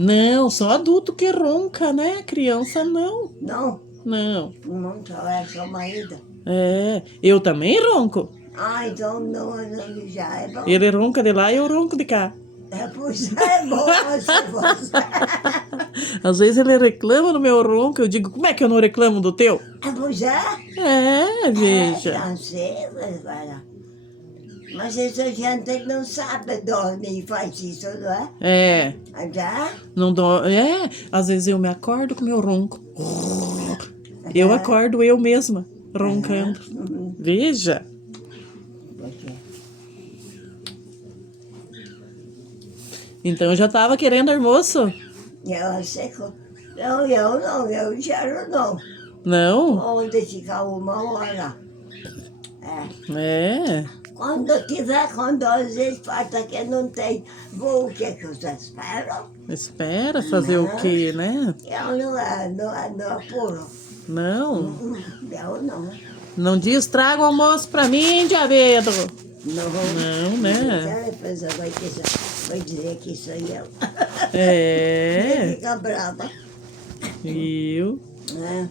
Não, só adulto que ronca, né? Criança não. Não, Não. não só é só marido. É, eu também ronco. Ah, então não, já é bom. Ele ronca de lá e eu ronco de cá. É, pois é bom você. Às vezes ele reclama do meu ronco, eu digo, como é que eu não reclamo do teu? É, pois é. É, veja. É francês, para. Mas essa gente não sabe dormir e faz isso, não é? É, Já? não dó. É, às vezes eu me acordo com meu ronco. Eu acordo eu mesma, roncando. Veja. Então eu já tava querendo almoço? Eu sei que... eu quero não. Não? Onde ficar 1 hora. É. É. Quando tiver com 2 vezes, falta que não tem voo, o que é que eu espero? Espera fazer o quê, né? Eu não apuro. Não. Eu não. Não diz, traga o almoço pra mim, diabedo. Não, né? Depois vai dizer que sou eu. É. Fica brava. Viu? Né?